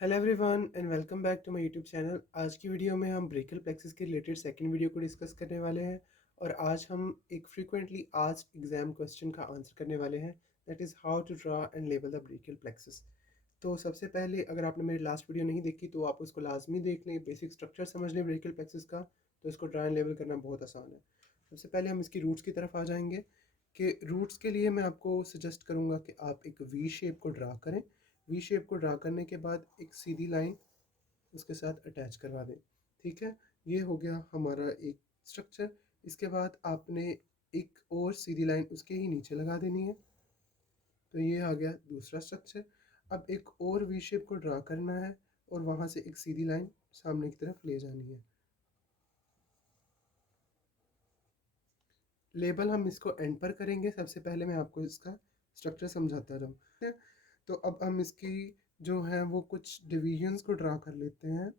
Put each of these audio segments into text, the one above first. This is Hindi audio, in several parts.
Hello everyone and welcome back to my YouTube channel. आज की वीडियो में हम ब्रेकियल प्लेक्सिस के रिलेटेड सेकंड वीडियो को डिस्कस करने वाले हैं और आज हम एक फ्रीक्वेंटली आस्क्ड एग्जाम क्वेश्चन का आंसर करने वाले हैं, that is how to draw and label the brachial plexus. तो सबसे पहले अगर आपने मेरी लास्ट वीडियो नहीं देखी तो आप उसको लाजमी देख लें, बेसिक स्ट्रक्चर समझ लें ब्रेकियल प्लेक्सिस का, तो इसको ड्रा एंड लेबल करना बहुत आसान है। सबसे पहले हम इसकी रूट्स की तरफ आ जाएंगे कि रूट्स के लिए मैं आपको सजेस्ट करूँगा कि आप एक वी शेप को ड्रा करें। वी शेप को ड्रा करने के बाद एक सीधी लाइन उसके साथ अटैच करवा दें। ठीक है, ये हो गया हमारा एक स्ट्रक्चर। इसके बाद आपने एक और सीधी लाइन उसके ही नीचे लगा देनी है, तो ये आ गया दूसरा स्ट्रक्चर। अब एक और वी शेप को ड्रा करना है और वहाँ से एक सीधी लाइन सामने की तरफ ले जानी है। लेबल हम इसको एंड पर करेंगे, सबसे पहले मैं आपको इसका स्ट्रक्चर समझाता रहूँ। तो अब हम इसकी जो है वो कुछ डिविजन्स को ड्रा कर लेते हैं।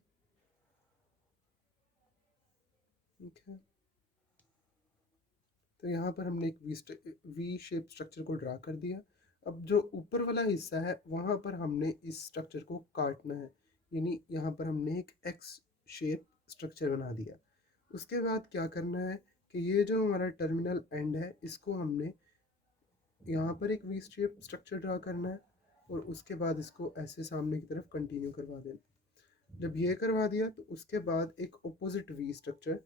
ठीक है, तो यहाँ पर हमने एक वी शेप स्ट्रक्चर को ड्रा कर दिया। अब जो ऊपर वाला हिस्सा है वहाँ पर हमने इस स्ट्रक्चर को काटना है, यानी यहाँ पर हमने एक एक्स शेप स्ट्रक्चर बना दिया। उसके बाद क्या करना है कि ये जो हमारा टर्मिनल एंड है इसको हमने यहाँ पर एक वी शेप स्ट्रक्चर ड्रा करना है और उसके बाद इसको ऐसे सामने की तरफ कंटिन्यू करवा देना। जब ये करवा दिया तो उसके बाद एक ऑपोजिट वी स्ट्रक्चर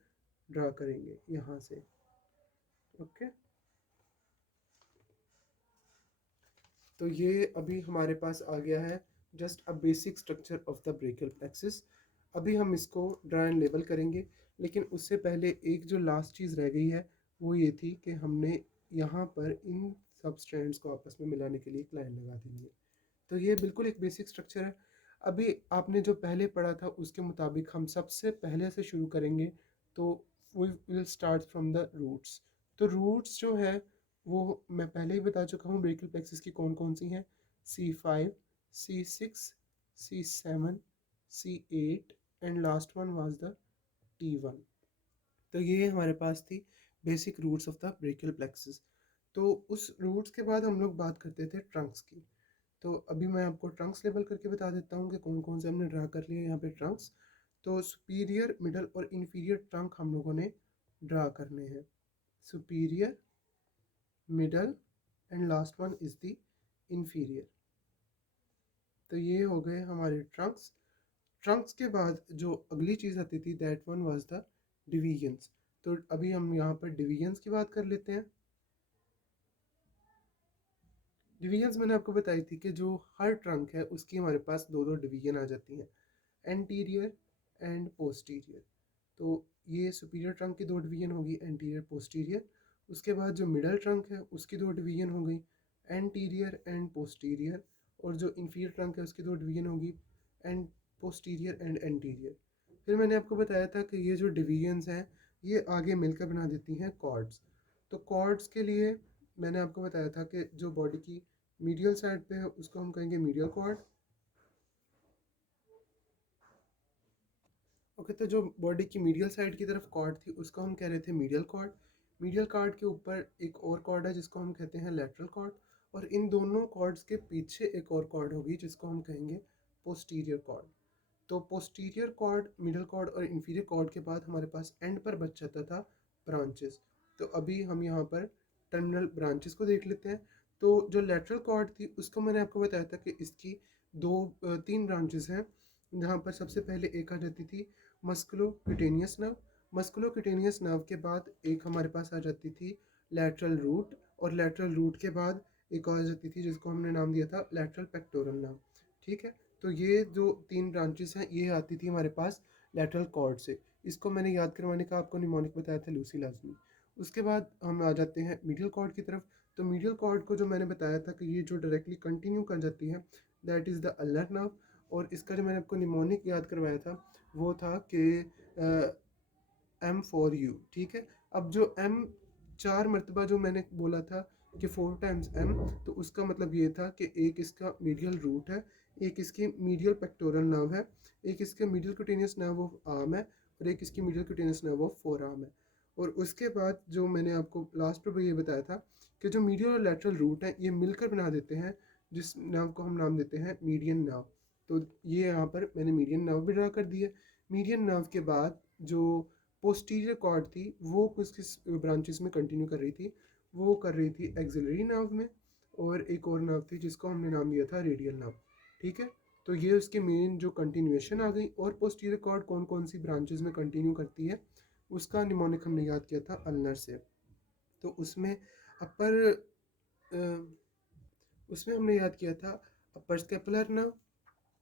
ड्रा करेंगे यहाँ से। ओके, तो ये अभी हमारे पास आ गया है just a basic structure of the brachial plexus. अभी हम इसको ड्रा एंड लेबल करेंगे, लेकिन उससे पहले एक जो लास्ट चीज़ रह गई है वो ये थी कि हमने यहाँ पर इन सब स्ट्रैंड्स को आपस में मिलाने के लिए एक लाइन लगा देनी है। तो ये बिल्कुल एक बेसिक स्ट्रक्चर है। अभी आपने जो पहले पढ़ा था उसके मुताबिक हम सबसे पहले से शुरू करेंगे, तो we will start from the roots. तो रूट्स जो है वो मैं पहले ही बता चुका हूँ ब्रेकियल प्लेक्सिस की कौन कौन सी हैं। C5, C6, C7, C8 and last one was the T1। तो ये हमारे पास थी basic roots of the brachial plexus. तो उस रूट्स के बाद हम लोग बात करते थे ट्रंक्स की। तो अभी मैं आपको ट्रंक्स लेबल करके बता देता हूँ कि कौन कौन से हमने ड्रा कर लिए यहाँ पे ट्रंक्स। तो सुपीरियर, मिडल और इन्फीरियर ट्रंक हम लोगों ने ड्रा करने हैं। Superior, middle and last one is the inferior. तो ये हो गए हमारे ट्रंक्स। ट्रंक्स के बाद जो अगली चीज़ आती थी that one was the divisions. तो अभी हम यहाँ पर डिवीजन्स की बात कर लेते हैं। डिवीजन्स मैंने आपको बताई थी कि जो हर ट्रंक है उसकी हमारे पास दो दो डिवीजन आ जाती हैं, एंटीरियर एंड पोस्टीरियर। तो ये सुपीरियर ट्रंक की दो डिवीजन होगी, एंटीरियर पोस्टीरियर। उसके बाद जो मिडल ट्रंक है उसकी दो डिवीजन हो गई, एंटीरियर एंड पोस्टीरियर। और जो इंफीरियर ट्रंक है उसकी दो डिवीजन होगी, एंड पोस्टीरियर एंड एंटीरियर। फिर मैंने आपको बताया था कि ये जो डिवीजन्स हैं ये आगे मिलकर बना देती हैं कॉर्ड्स। तो कॉर्ड्स के लिए मैंने आपको बताया था कि जो बॉडी की मीडियल साइड पे है उसको हम कहेंगे मीडियल कॉर्ड। ओके, तो जो बॉडी की मीडियल साइड की तरफ कॉर्ड थी उसको हम कह रहे थे मीडियल कॉर्ड। मीडियल कॉर्ड के ऊपर एक और कॉर्ड है जिसको हम कहते हैं लेटरल कॉर्ड, और इन दोनों कॉर्ड्स के पीछे एक और कॉर्ड होगी जिसको हम कहेंगे पोस्टीरियर कॉर्ड। तो पोस्टीरियर कॉर्ड, मिडल कॉर्ड और इंफीरियर कॉर्ड के बाद हमारे पास एंड पर बच जाता था ब्रांचेस। तो अभी हम यहाँ पर टर्मिनल ब्रांचेस को देख लेते हैं। तो जो लेटरल कॉर्ड थी उसको मैंने आपको बताया था कि इसकी तीन ब्रांचेस हैं, जहाँ पर सबसे पहले एक आ जाती थी मस्कुलोक्यूटेनियस नर्व। मस्कुलोक्यूटेनियस नर्व के बाद एक हमारे पास आ जाती थी लैटरल रूट, और लैटरल रूट के बाद एक और आ जाती थी जिसको हमने नाम दिया था लैटरल पेक्टोरल नर्व। ठीक है, तो ये जो तीन ब्रांचेस हैं ये आती थी हमारे पास लैटरल कॉर्ड से। इसको मैंने याद करवाने का आपको निमोनिक बताया था, लूसी लाजमी। उसके बाद हम आ जाते हैं मीडियल कॉर्ड की तरफ। तो मीडियल कॉर्ड को जो मैंने बताया था कि ये जो डायरेक्टली कंटिन्यू कर जाती है that is the ulnar nerve. और इसका जो मैंने आपको निमोनिक याद करवाया था वो था कि M4U। ठीक है, अब जो M चार मरतबा जो मैंने बोला था कि 4 टाइम्स M, तो उसका मतलब ये था कि एक इसका मीडियल रूट है, एक इसकी मीडियल पेक्टोरल नर्व है, एक इसका medial cutaneous nerve of arm है, और एक इसकी medial cutaneous nerve of four arm है। और उसके बाद जो मैंने आपको लास्ट पर ये बताया था कि जो मीडियल और लेटरल रूट है ये मिलकर बना देते हैं जिस नर्व को हम नाम देते हैं मीडियन नर्व। तो ये यहाँ पर मैंने मीडियन नर्व भी ड्रा कर दिया। मीडियन नर्व के बाद जो पोस्टीरियर कॉर्ड थी वो किस किस ब्रांचेस में कंटिन्यू कर रही थी, वो कर रही थी एक्सिलरी नर्व में, और एक और नर्व थी जिसको हमने नाम दिया था रेडियल नर्व। ठीक है, तो ये उसके मेन जो कंटिन्यूएशन आ गई। और पोस्टीरियर कॉर्ड कौन कौन सी ब्रांचेस में कंटिन्यू करती है उसका निमोनिक हमने याद किया था अल्नर से। तो अपर उसमें हमने याद किया था upper scapular nerve,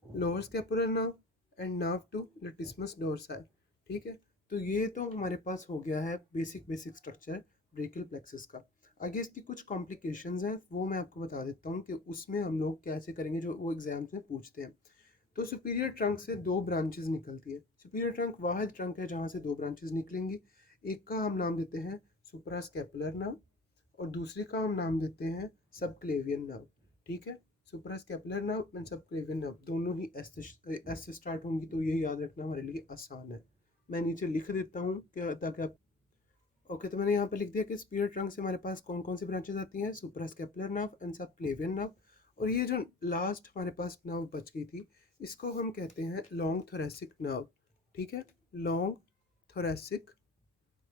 lower scapular nerve and nerve to latissimus dorsi. ठीक है, तो ये तो हमारे पास हो गया है बेसिक स्ट्रक्चर ब्रेकियल प्लेक्सस का। आगे इसकी कुछ कॉम्प्लिकेशंस हैं वो मैं आपको बता देता हूँ कि उसमें हम लोग कैसे करेंगे, जो वो एग्जाम्स में पूछते हैं। तो सुपीरियर ट्रंक से दो ब्रांचेस निकलती है। सुपीरियर ट्रंक वाहिद ट्रंक है जहाँ से दो ब्रांचेस निकलेंगी। एक का हम नाम देते हैं सुप्रास्कैपुलर नर्व और दूसरे का हम नाम देते हैं सबक्लेवियन नर्व। ठीक है, suprascapular nerve and subclavian nerve दोनों ही एस से स्टार्ट होंगी, तो ये याद रखना हमारे लिए आसान है। मैं नीचे लिख देता हूँ ताकि आप ओके। तो मैंने यहाँ पे लिख दिया कि स्पीयर ट्रंक से हमारे पास कौन कौन सी ब्रांचेस आती हैं, suprascapular nerve and subclavian nerve. और ये जो लास्ट हमारे पास नर्व बच गई थी इसको हम कहते हैं लॉन्ग थोरेसिक नर्व। ठीक है, long thoracic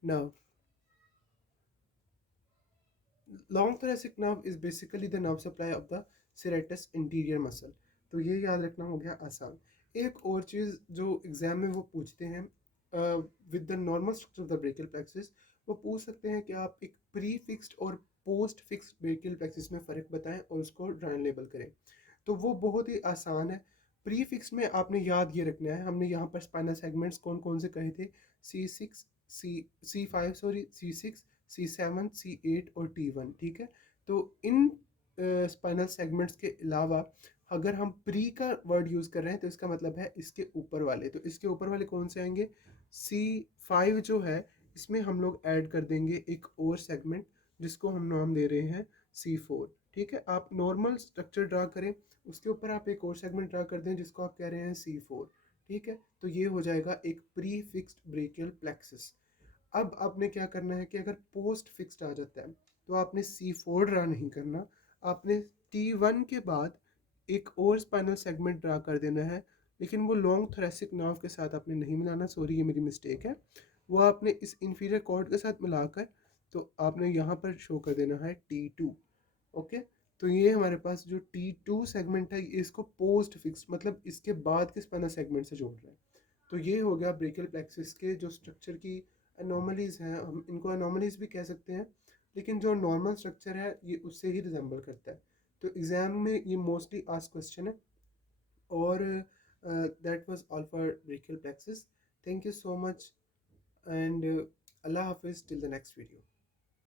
nerve. Long thoracic nerve is basically the nerve supply of the serratus interior muscle। तो ये याद रखना हो गया आसान। एक और चीज़ जो एग्जाम में वो पूछते हैं with the normal structure of the brachial plexus, वो पूछ सकते हैं कि आप एक प्री फिक्स्ड और पोस्ट फिक्स्ड ब्रेकियल प्लेक्सिस में फ़र्क बताएं और उसको ड्राइन लेबल करें। तो वो बहुत ही आसान है। प्री फिक्स में आपने याद ये रखना है, हमने यहाँ पर स्पाइनल सेगमेंट्स कौन कौन से कहे थे, C6 C5 sorry C6 C7 C8 और T1। ठीक है, तो इन स्पाइनल सेगमेंट्स के अलावा अगर हम प्री का वर्ड यूज़ कर रहे हैं तो इसका मतलब है इसके ऊपर वाले। तो इसके ऊपर वाले कौन से आएंगे, C5 जो है इसमें हम लोग ऐड कर देंगे एक और सेगमेंट जिसको हम नाम दे रहे हैं C4। ठीक है, आप नॉर्मल स्ट्रक्चर ड्रा करें उसके ऊपर आप एक और सेगमेंट ड्रा कर दें जिसको आप कह रहे हैं C4। ठीक है, तो ये हो जाएगा एक प्री फिक्स्ड ब्रेकियल प्लेक्सिस। अब आपने क्या करना है कि अगर पोस्ट फिक्स्ड आ जाता है तो आपने C4 ड्रा नहीं करना, आपने T1 के बाद एक और स्पाइनल सेगमेंट ड्रा कर देना है, लेकिन वो लॉन्ग थोरेसिक नर्व के साथ आपने नहीं मिलाना, सॉरी ये मेरी मिस्टेक है। वो आपने इस इंफीरियर कॉर्ड के साथ मिलाकर तो आपने यहाँ पर शो कर देना है T2। ओके, तो ये हमारे पास जो T2 सेगमेंट है इसको पोस्ट फिक्स मतलब इसके बाद के स्पाइनल सेगमेंट से जोड़ रहे हैं। तो ये हो गया ब्रेकियल प्लेक्सिस के जो स्ट्रक्चर की एनोमलीज हैं, हम इनको एनोमलीज भी कह सकते हैं, लेकिन जो नॉर्मल स्ट्रक्चर है ये उससे ही रिजेंबल करता है। तो एग्ज़ाम में ये मोस्टली आस्क क्वेश्चन है। और that was all for brachial plexus. Thank you so much and अल्लाह हाफिज़ टिल द नेक्स्ट वीडियो।